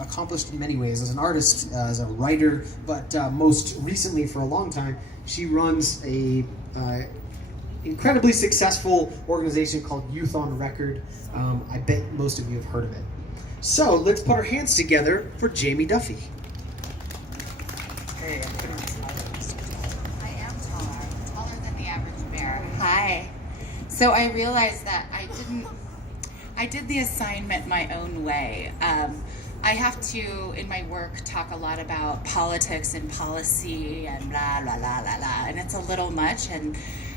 accomplished in many ways as an artist, as a writer, but most recently, for a long time, she runs a incredibly successful organization called Youth on Record. I bet most of you have heard of it. So let's put our hands together for Jami Duffy. Hey, I am taller than the average bear. Hi. So I realized that I did the assignment my own way. I have to, in my work, talk a lot about politics and policy and blah, blah, blah, blah, blah, and it's a little much.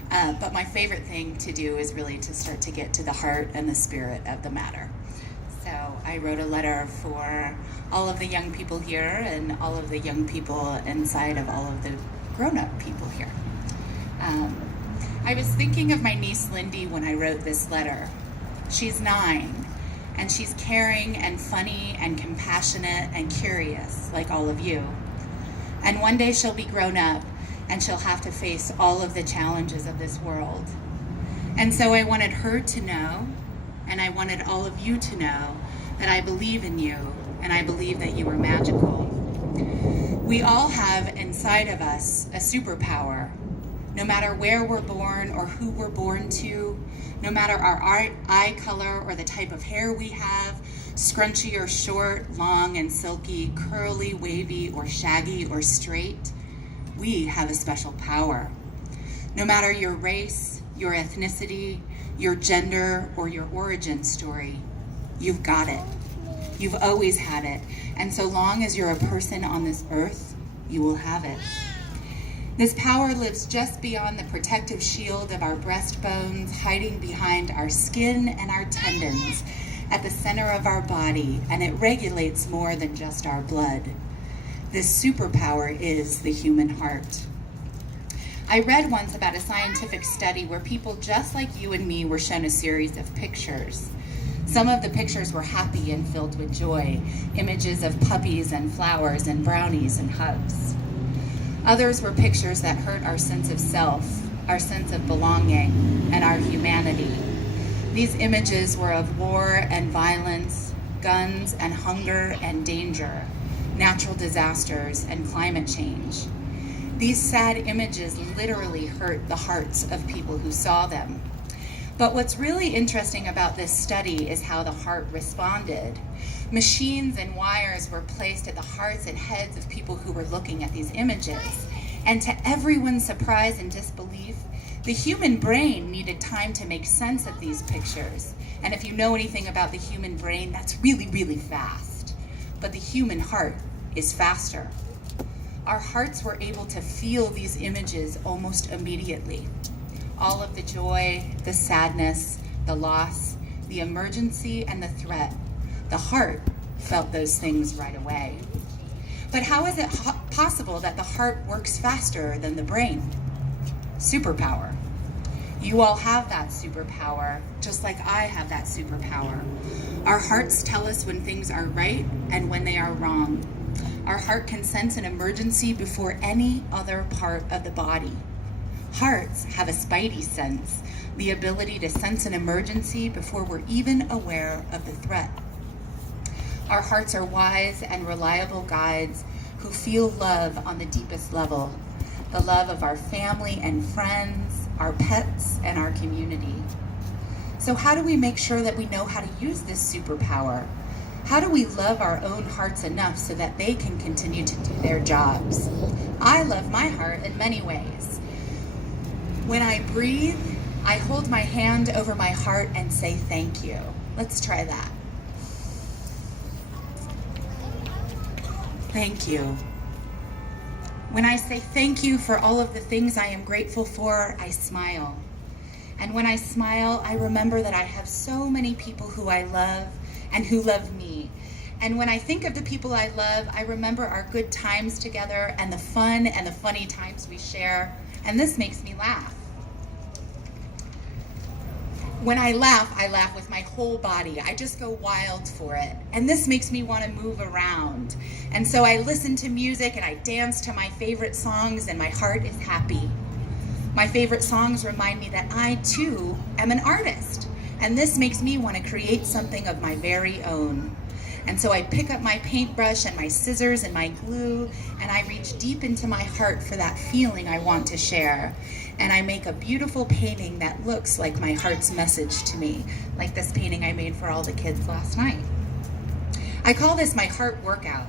But my favorite thing to do is really to start to get to the heart and the spirit of the matter. So I wrote a letter for all of the young people here and all of the young people inside of all of the grown-up people here. I was thinking of my niece Lindy when I wrote this letter. She's 9, and she's caring and funny and compassionate and curious, like all of you. And one day she'll be grown up, and she'll have to face all of the challenges of this world. And so I wanted her to know, and I wanted all of you to know, that I believe in you, and I believe that you are magical. We all have inside of us a superpower. No matter where we're born or who we're born to, no matter our eye color or the type of hair we have, scrunchy or short, long and silky, curly, wavy, or shaggy or straight, we have a special power. No matter your race, your ethnicity, your gender, or your origin story, you've got it. You've always had it. And so long as you're a person on this earth, you will have it. This power lives just beyond the protective shield of our breastbones, hiding behind our skin and our tendons, at the center of our body, and it regulates more than just our blood. This superpower is the human heart. I read once about a scientific study where people just like you and me were shown a series of pictures. Some of the pictures were happy and filled with joy, images of puppies and flowers and brownies and hugs. Others were pictures that hurt our sense of self, our sense of belonging, and our humanity. These images were of war and violence, guns and hunger and danger, natural disasters and climate change. These sad images literally hurt the hearts of people who saw them. But what's really interesting about this study is how the heart responded. Machines and wires were placed at the hearts and heads of people who were looking at these images. And to everyone's surprise and disbelief, the human brain needed time to make sense of these pictures. And if you know anything about the human brain, that's really, really fast. But the human heart is faster. Our hearts were able to feel these images almost immediately. All of the joy, the sadness, the loss, the emergency, and the threat. The heart felt those things right away. But how is it possible that the heart works faster than the brain? Superpower. You all have that superpower, just like I have that superpower. Our hearts tell us when things are right and when they are wrong. Our heart can sense an emergency before any other part of the body. Hearts have a spidey sense, the ability to sense an emergency before we're even aware of the threat. Our hearts are wise and reliable guides who feel love on the deepest level, the love of our family and friends, our pets, and our community. So how do we make sure that we know how to use this superpower? How do we love our own hearts enough so that they can continue to do their jobs? I love my heart in many ways. When I breathe, I hold my hand over my heart and say thank you. Let's try that. Thank you. When I say thank you for all of the things I am grateful for, I smile. And when I smile, I remember that I have so many people who I love and who love me. And when I think of the people I love, I remember our good times together and the fun and the funny times we share. And this makes me laugh. When I laugh with my whole body. I just go wild for it. And this makes me want to move around. And so I listen to music and I dance to my favorite songs and my heart is happy. My favorite songs remind me that I too am an artist. And this makes me want to create something of my very own. And so I pick up my paintbrush and my scissors and my glue, and I reach deep into my heart for that feeling I want to share. And I make a beautiful painting that looks like my heart's message to me, like this painting I made for all the kids last night. I call this my heart workout.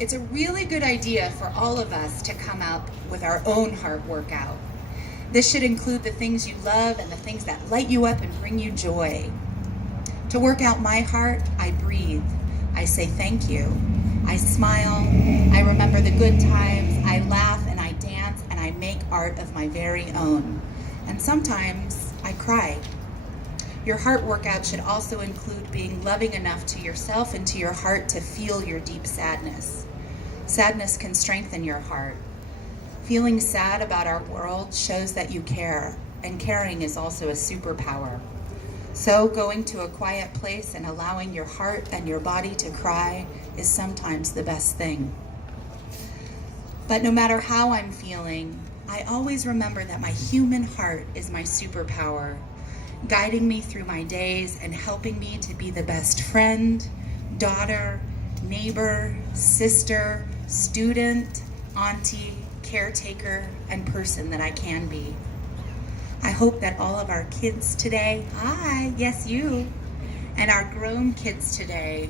It's a really good idea for all of us to come up with our own heart workout. This should include the things you love and the things that light you up and bring you joy. To work out my heart, I breathe. I say thank you. I smile. I remember the good times. I laugh and I dance and I make art of my very own. And sometimes I cry. Your heart workout should also include being loving enough to yourself and to your heart to feel your deep sadness. Sadness can strengthen your heart. Feeling sad about our world shows that you care, and caring is also a superpower. So going to a quiet place and allowing your heart and your body to cry is sometimes the best thing. But no matter how I'm feeling, I always remember that my human heart is my superpower, guiding me through my days and helping me to be the best friend, daughter, neighbor, sister, student, auntie, caretaker, and person that I can be. I hope that all of our kids today, yes you, and our grown kids today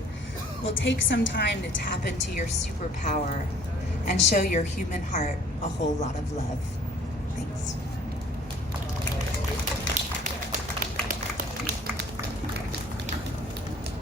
will take some time to tap into your superpower and show your human heart a whole lot of love. Thanks.